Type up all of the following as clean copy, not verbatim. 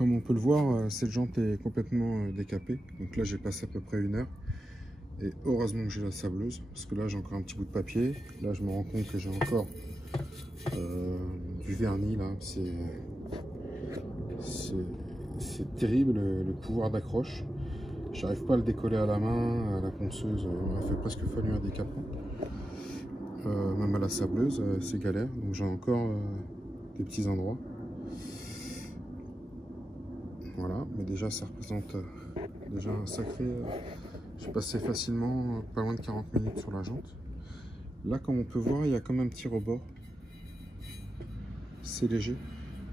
comme on peut le voir, cette jante est complètement décapée. Donc là, j'ai passé à peu près 1 heure. Et heureusement que j'ai la sableuse, parce que là, j'ai encore un petit bout de papier. Là, je me rends compte que j'ai encore du vernis. Là, c'est terrible le pouvoir d'accroche. J'arrive pas à le décoller à la main, à la ponceuse. On a fait presque fallu un décapant. Même à la sableuse, c'est galère. Donc j'ai encore des petits endroits. Voilà, mais déjà ça représente déjà un sacré... je suis passé facilement pas loin de 40 minutes sur la jante. Là, comme on peut voir, il y a comme un petit rebord. C'est léger.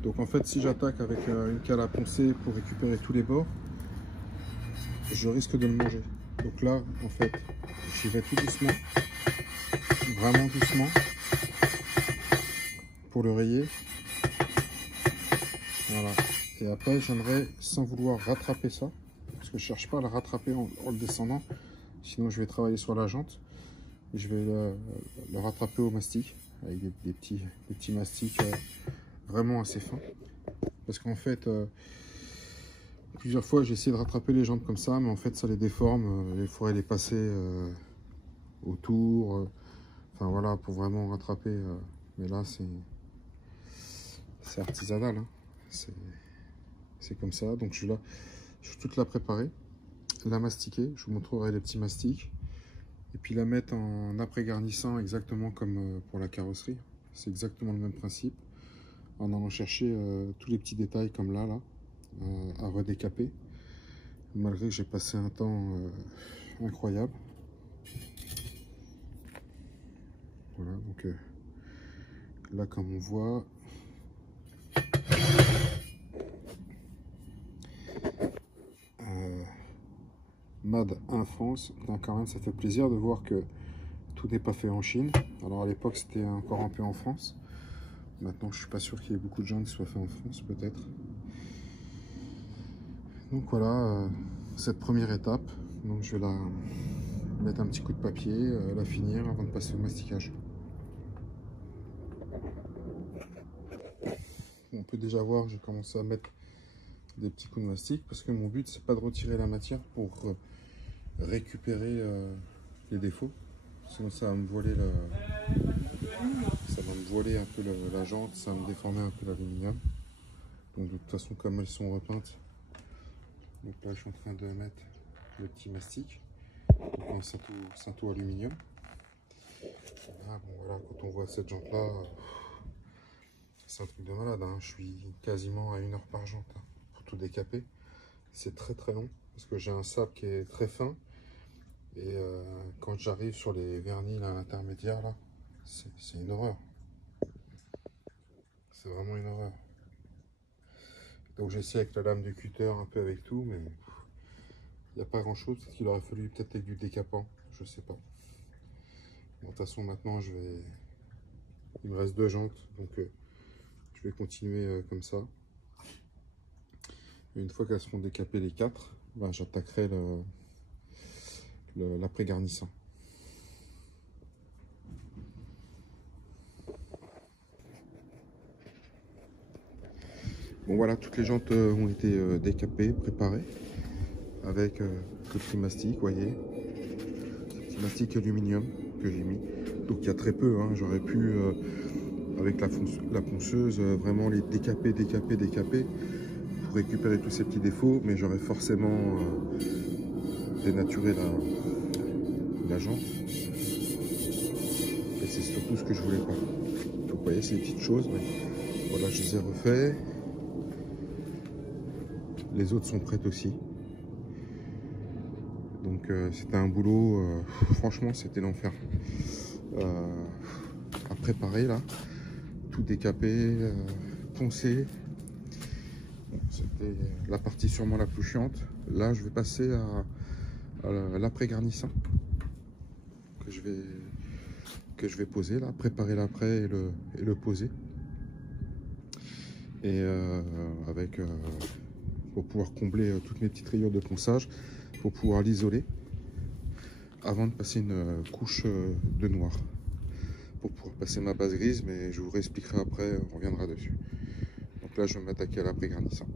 Donc en fait, si j'attaque avec une cale à poncer pour récupérer tous les bords, je risque de le manger. Donc là, en fait, j'y vais tout doucement, vraiment doucement, pour le rayer. Voilà. Et après, j'aimerais, sans vouloir rattraper ça, parce que je cherche pas à le rattraper en le descendant, sinon je vais travailler sur la jante. Et je vais le rattraper au mastic, avec des petits mastiques vraiment assez fins. Parce qu'en fait, plusieurs fois j'ai essayé de rattraper les jantes comme ça, mais en fait ça les déforme. Il faudrait les passer autour, enfin voilà, pour vraiment rattraper. Mais là c'est artisanal, hein. C'est comme ça. Donc je vais toute la préparer, la mastiquer. Je vous montrerai les petits mastiques. Et puis la mettre en après-garnissant exactement comme pour la carrosserie. C'est exactement le même principe. En allant chercher tous les petits détails comme là à redécaper. Malgré que j'ai passé un temps incroyable. Voilà, donc là comme on voit, Made in France. Donc quand même ça fait plaisir de voir que tout n'est pas fait en Chine. Alors à l'époque c'était encore un peu en France. Maintenant je suis pas sûr qu'il y ait beaucoup de gens qui soient faits en France, peut-être. Donc voilà, cette première étape. Donc je vais la mettre un petit coup de papier, la finir avant de passer au masticage. On peut déjà voir, j'ai commencé à mettre des petits coups de mastic parce que mon but c'est pas de retirer la matière pour récupérer les défauts. Sinon ça va me voiler un peu la jante, ça va me déformer un peu l'aluminium. Donc de toute façon, comme elles sont repeintes, donc là je suis en train de mettre le petit mastic, donc en cinto aluminium. Voilà, bon, voilà, quand on voit cette jante là, c'est un truc de malade, hein. Je suis quasiment à 1 heure par jante hein, pour tout décaper. C'est très très long parce que j'ai un sable qui est très fin. Et quand j'arrive sur les vernis là, intermédiaires, là, c'est une horreur. C'est vraiment une horreur. Donc j'essaie avec la lame du cutter, un peu avec tout, mais il n'y a pas grand chose. Peut-être qu'il aurait fallu peut-être avec du décapant, je sais pas. Bon, de toute façon maintenant il me reste 2 jantes, donc je vais continuer comme ça. Et une fois qu'elles seront décapées les 4, ben, j'attaquerai l'après-garnissant. Bon voilà, toutes les jantes ont été décapées, préparées, avec le petit mastic, vous voyez, le petit mastic aluminium que j'ai mis. Donc il y a très peu, hein. J'aurais pu, avec la ponceuse, vraiment les décaper pour récupérer tous ces petits défauts, mais j'aurais forcément dénaturé la jante. Et c'est surtout ce que je voulais pas. Donc vous voyez, c'est des petites choses, mais voilà, je les ai refaits. Les autres sont prêtes aussi. Donc c'était un boulot, franchement c'était l'enfer. À préparer là, tout décaper, poncer. Bon, c'était la partie sûrement la plus chiante. Là je vais passer à l'après-garnissant que je vais poser là, préparer l'après et le poser. Et avec pour pouvoir combler toutes mes petites rayures de ponçage, pour pouvoir l'isoler avant de passer une couche de noir pour pouvoir passer ma base grise, mais je vous réexpliquerai après, on reviendra dessus. Donc là je vais m'attaquer à l'après-garnissant.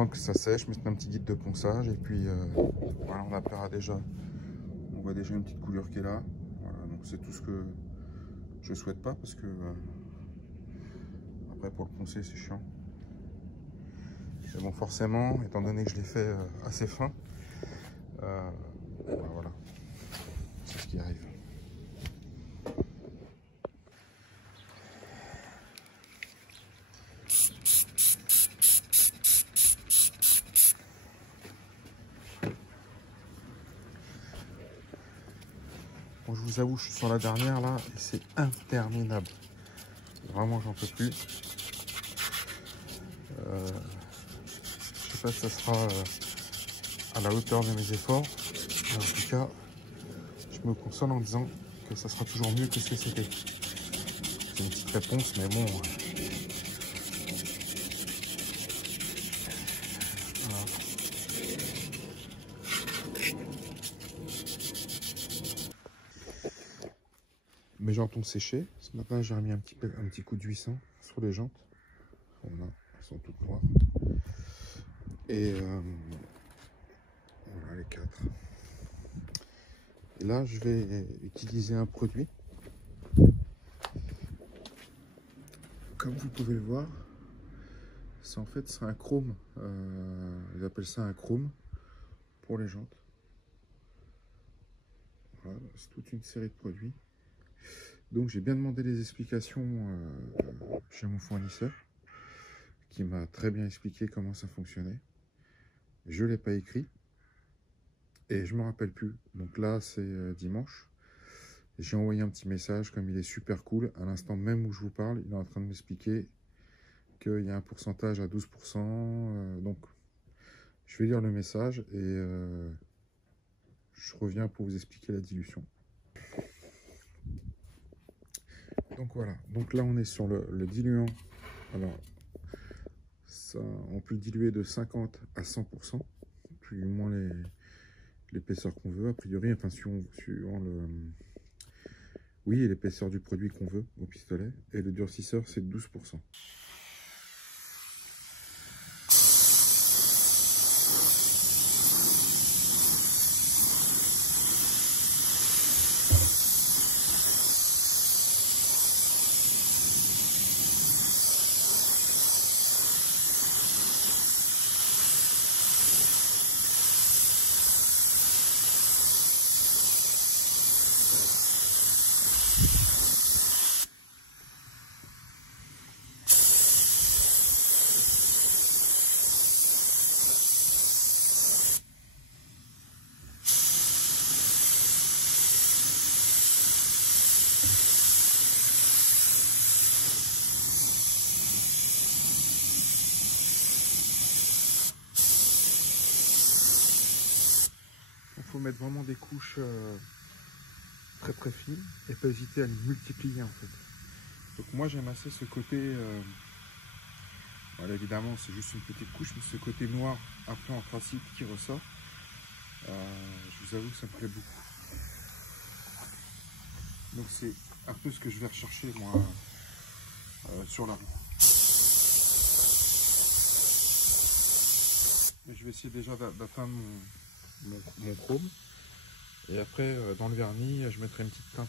attendre que ça sèche, mettre un petit guide de ponçage et puis voilà, on aperçoit déjà, on voit déjà une petite coulure qui est là. Voilà, donc c'est tout ce que je souhaite pas parce que après pour le poncer c'est chiant. Mais bon, forcément, étant donné que je l'ai fait assez fin, ben voilà, c'est ce qui arrive. Bon, je vous avoue, je suis sur la dernière là, et c'est interminable. Vraiment, j'en peux plus. Je sais pas si ça sera à la hauteur de mes efforts. Mais en tout cas, je me console en disant que ça sera toujours mieux que ce que c'était. C'est une petite réponse, mais bon. Voilà. Mes jantes ont séché. Ce matin, j'ai remis un petit coup de 800 sur les jantes. Voilà, elles sont toutes noires. Et voilà les 4. Et là, je vais utiliser un produit. Comme vous pouvez le voir, c'est un chrome. Ils appellent ça un chrome pour les jantes. Voilà, c'est toute une série de produits. Donc j'ai bien demandé les explications chez mon fournisseur, qui m'a très bien expliqué comment ça fonctionnait. Je ne l'ai pas écrit et je ne me rappelle plus. Donc là, c'est dimanche. J'ai envoyé un petit message, comme il est super cool. À l'instant même où je vous parle, il est en train de m'expliquer qu'il y a un pourcentage à 12%. Donc, je vais lire le message et je reviens pour vous expliquer la dilution. Donc voilà. Donc là, on est sur le diluant. Alors, ça, on peut le diluer de 50 à 100%, plus ou moins l'épaisseur qu'on veut, a priori, enfin suivant le... Oui, et l'épaisseur du produit qu'on veut au pistolet. Et le durcisseur, c'est 12%. Il faut mettre vraiment des couches très fines et pas hésiter à les multiplier en fait. Donc moi j'aime assez ce côté, voilà, évidemment c'est juste une petite couche, mais ce côté noir un peu anthracite qui ressort, je vous avoue que ça me plaît beaucoup. Donc c'est un peu ce que je vais rechercher moi sur la roue. Et je vais essayer déjà d'atteindre mon chrome. Et après, dans le vernis, je mettrai une petite teinte.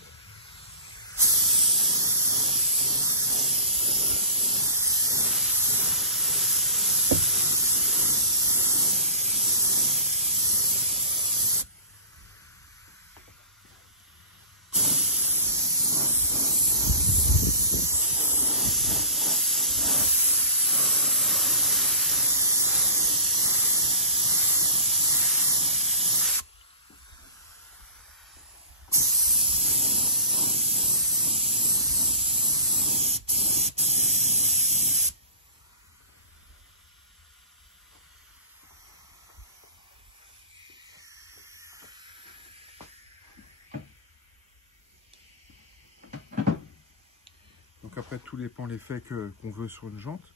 Donc après, tout dépend l'effet qu'on veut sur une jante.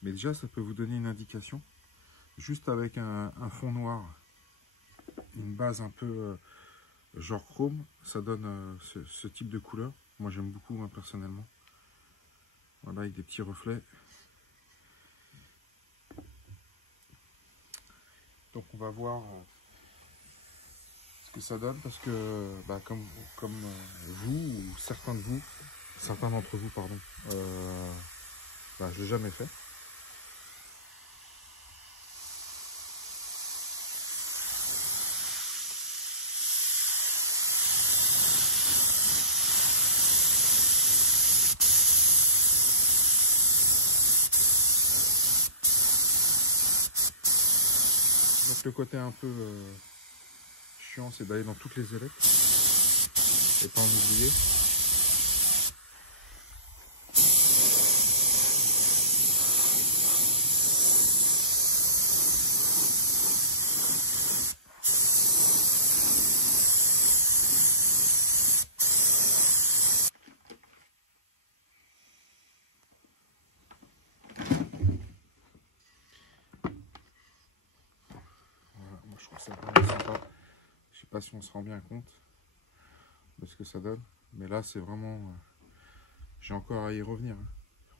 Mais déjà, ça peut vous donner une indication. Juste avec un fond noir, une base un peu genre chrome, ça donne ce type de couleur. Moi, j'aime beaucoup, moi, personnellement. Voilà, avec des petits reflets. Donc on va voir ce que ça donne, parce que bah, comme vous, ou certains d'entre vous, pardon, bah, je l'ai jamais fait. Donc le côté un peu chiant, c'est d'aller dans toutes les ailettes et pas en oublier. Moi je trouve ça vraiment sympa. Je sais pas si on se rend bien compte de ce que ça donne, mais là c'est vraiment, j'ai encore à y revenir, hein.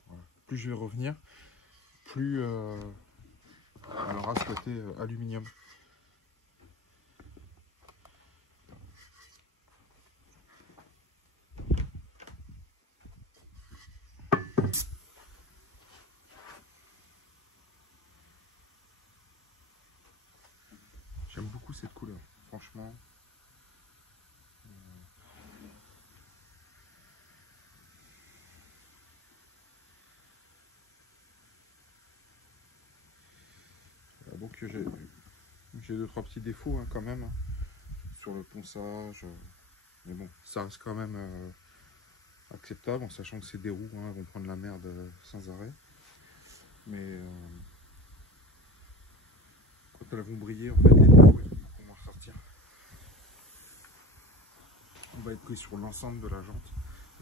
Voilà. Plus je vais revenir, plus on aura ce côté aluminium. J'aime beaucoup cette couleur, franchement. Donc j'ai 2-3 petits défauts, hein, quand même, hein, sur le ponçage, mais bon, ça reste quand même acceptable, en sachant que c'est des roues, hein, vont prendre la merde sans arrêt. Mais quand elles vont briller, en fait, les défauts vont ressortir. On va être pris sur l'ensemble de la jante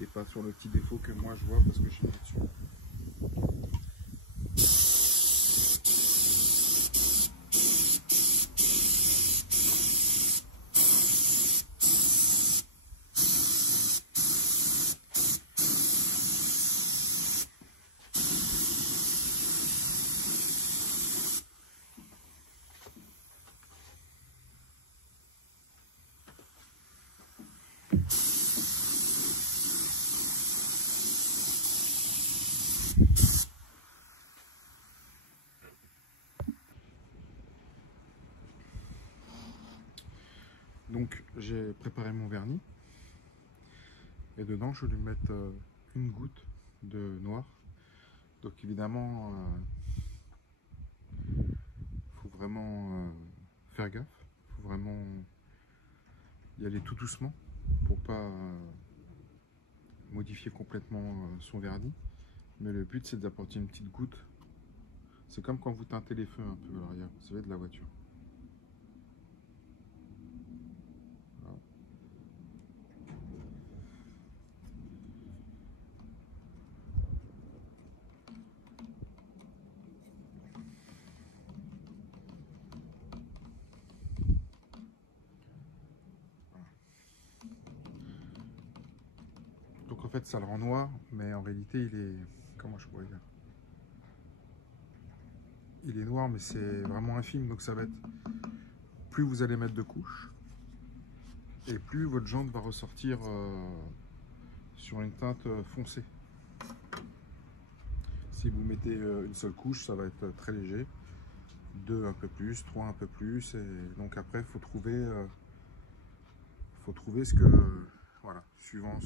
et pas sur le petit défaut que moi je vois parce que je suis dessus. Donc j'ai préparé mon vernis et dedans je vais lui mettre une goutte de noir. Donc évidemment faut vraiment faire gaffe, faut vraiment y aller tout doucement pour pas modifier complètement son vernis. Mais le but c'est d'apporter une petite goutte. C'est comme quand vous teintez les feux un peu à l'arrière, vous savez, de la voiture. Voilà. Donc en fait ça le rend noir, mais en réalité il est, comment je pourrais dire, il est noir mais c'est vraiment infime, donc ça va être, plus vous allez mettre de couches et plus votre jante va ressortir sur une teinte foncée. Si vous mettez une seule couche, ça va être très léger, 2 un peu plus, 3 un peu plus, et donc après il faut trouver ce que, voilà, suivant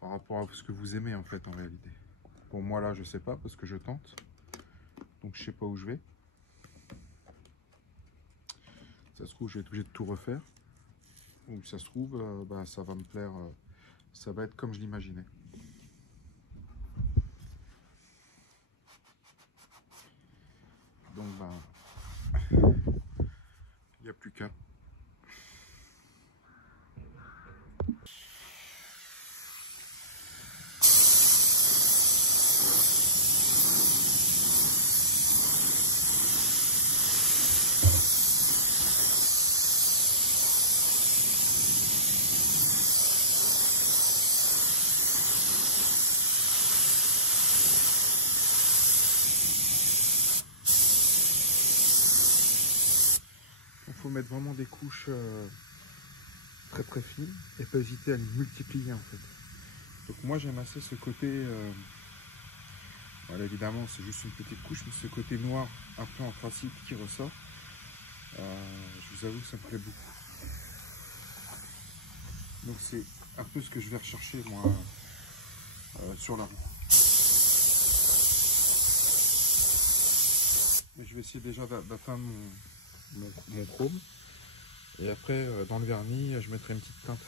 par rapport à ce que vous aimez en fait en réalité. Bon, moi là je sais pas parce que je tente, donc je sais pas où je vais. Ça se trouve je vais être obligé de tout refaire, ou ça se trouve bah, ça va me plaire, ça va être comme je l'imaginais. Donc bah il n'y a plus qu'à. faut mettre vraiment des couches très très fines et pas hésiter à les multiplier en fait. Donc moi j'aime assez ce côté, voilà, évidemment c'est juste une petite couche, mais ce côté noir un peu anthracite qui ressort, je vous avoue que ça me plaît beaucoup. Donc c'est un peu ce que je vais rechercher moi sur la roue. Et je vais essayer déjà d'atteindre mon chrome. Et après, dans le vernis, je mettrai une petite teinte.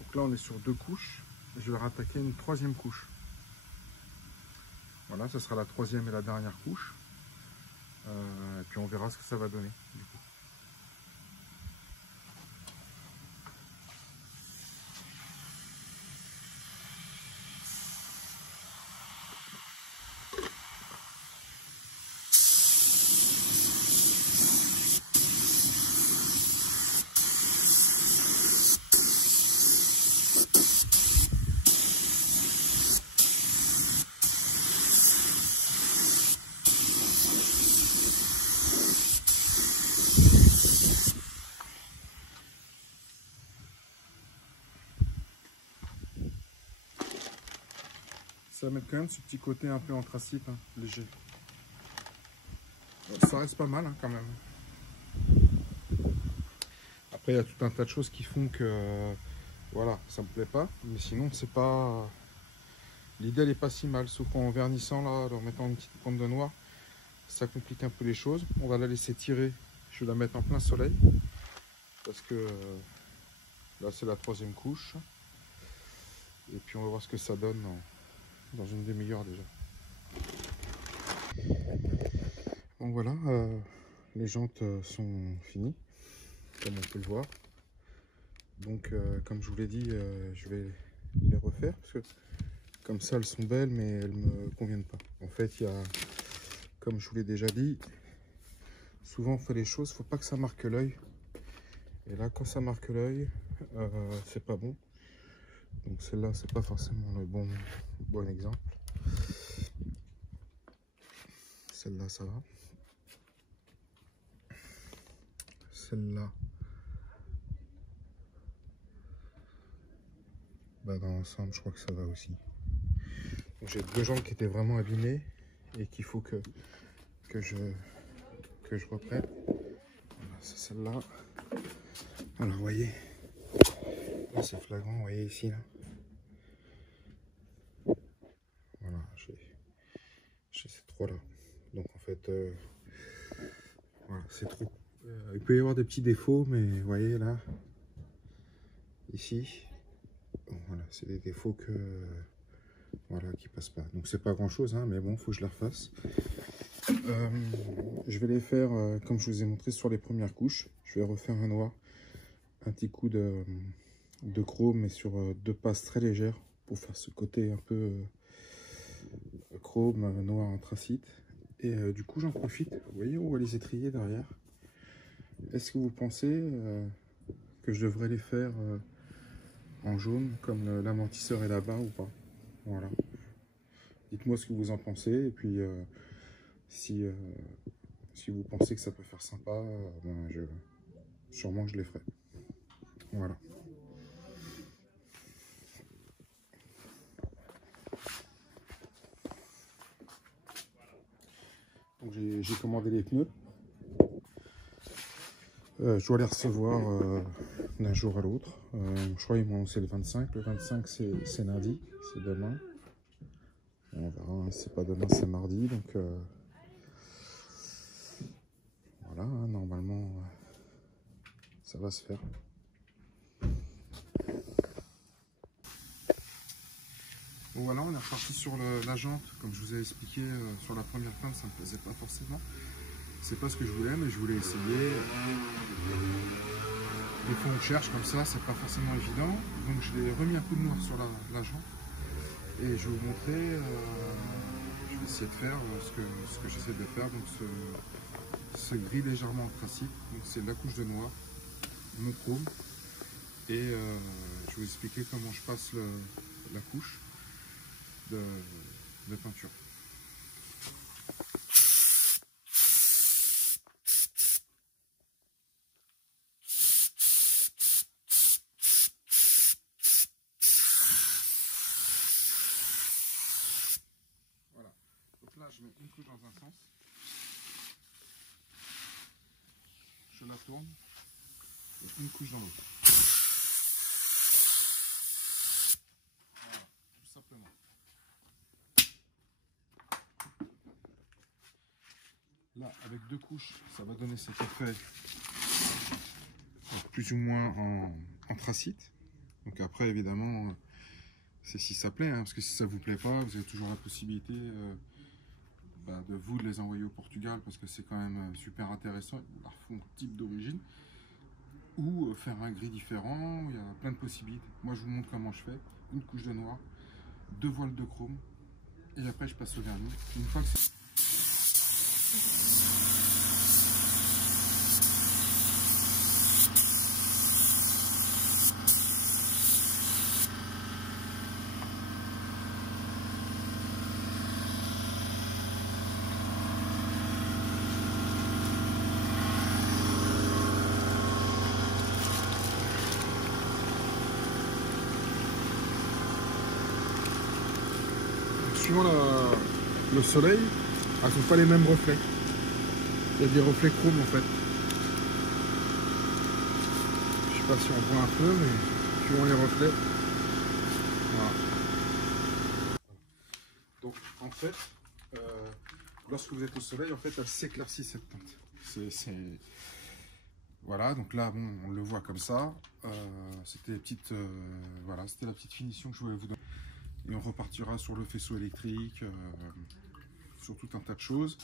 Donc là, on est sur 2 couches. Je vais rattaquer une 3e couche. Voilà, ce sera la 3e et la dernière couche. Et puis on verra ce que ça va donner. Du coup. Ça va mettre quand même ce petit côté un peu anthracite, hein, léger. Ça reste pas mal hein, quand même. Après il y a tout un tas de choses qui font que voilà, ça me plaît pas. Mais sinon c'est pas... L'idée elle est pas si mal, sauf qu'en vernissant là, en mettant une petite pointe de noir, ça complique un peu les choses. On va la laisser tirer, je vais la mettre en plein soleil. Parce que là c'est la 3e couche. Et puis on va voir ce que ça donne dans une demi-heure déjà. Bon voilà, les jantes sont finies, comme on peut le voir. Donc comme je vous l'ai dit, je vais les refaire parce que comme ça elles sont belles mais elles me conviennent pas. En fait il y a, comme je vous l'ai déjà dit, souvent on fait les choses, faut pas que ça marque l'œil. Et là quand ça marque l'œil, c'est pas bon. Donc celle-là c'est pas forcément le bon exemple. Celle-là ça va. Celle-là, bah dans l'ensemble je crois que ça va aussi. J'ai 2 jambes qui étaient vraiment abîmées et qu'il faut que je reprenne. Voilà, c'est celle-là. Alors vous voyez, là c'est flagrant, vous voyez ici là. Voilà, j'ai ces 3 là. Donc en fait, voilà, c'est trop. Il peut y avoir des petits défauts, mais vous voyez là, ici, bon, voilà, c'est des défauts voilà, qui passent pas. Donc c'est pas grand chose, hein, mais bon, faut que je la refasse. Je vais les faire comme je vous ai montré sur les premières couches. Je vais refaire un noir, un petit coup de chrome, mais sur 2 passes très légères pour faire ce côté un peu chrome, noir, anthracite. Et du coup j'en profite, vous voyez, on voit les étriers derrière. Est-ce que vous pensez que je devrais les faire en jaune comme l'amortisseur est là-bas ou pas? Voilà. Dites-moi ce que vous en pensez et puis si vous pensez que ça peut faire sympa, ben sûrement je les ferai. Voilà. Donc j'ai commandé les pneus. Je dois les recevoir d'un jour à l'autre. Je crois qu'ils m'ont annoncé le 25. Le 25 c'est lundi, c'est demain. On verra, hein, c'est pas demain, c'est mardi. Donc voilà, hein, normalement ça va se faire. Bon voilà, on est reparti sur la jante. Comme je vous ai expliqué sur la première teinte, ça ne me plaisait pas forcément. C'est pas ce que je voulais, mais je voulais essayer. Des fois on cherche comme ça, c'est pas forcément évident. Donc je l'ai remis un coup de noir sur la jante. Et je vais vous montrer, je vais essayer de faire ce que j'essaie de faire. Donc ce gris légèrement anthracite. Donc c'est la couche de noir, mon chrome. Et je vais vous expliquer comment je passe la couche de peinture. Voilà. Donc là, je mets une couche dans un sens. Je la tourne. Et une couche dans l'autre. Voilà, tout simplement. Là, avec deux couches, ça va donner cet effet plus ou moins en anthracite. Donc après, évidemment, c'est si ça plaît, hein, parce que si ça vous plaît pas, vous avez toujours la possibilité de vous de les envoyer au Portugal, parce que c'est quand même super intéressant, leur fond type d'origine, ou faire un gris différent. Il y a plein de possibilités. Moi, je vous montre comment je fais. Une couche de noir, deux voiles de chrome, et après je passe au vernis. Une fois que suivant le soleil, elles ne sont pas les mêmes reflets. Il y a des reflets chrome en fait. Je sais pas si on voit un peu, mais suivant les reflets. Voilà. Donc en fait, lorsque vous êtes au soleil, en fait, elle s'éclaircit cette teinte. Voilà, donc là, bon, on le voit comme ça. C'était voilà, c'était la petite finition que je voulais vous donner. Et on repartira sur le faisceau électrique, sur tout un tas de choses.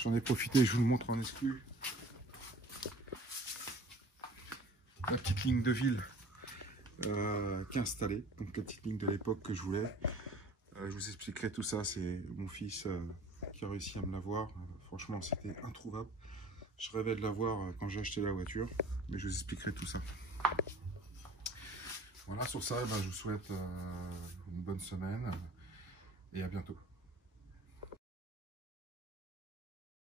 J'en ai profité, je vous le montre en exclu. La petite ligne de ville qui est installée, donc la petite ligne de l'époque que je voulais. Je vous expliquerai tout ça, c'est mon fils qui a réussi à me l'avoir. Franchement, c'était introuvable. Je rêvais de l'avoir quand j'ai acheté la voiture, mais je vous expliquerai tout ça. Voilà, sur ça, je vous souhaite une bonne semaine et à bientôt.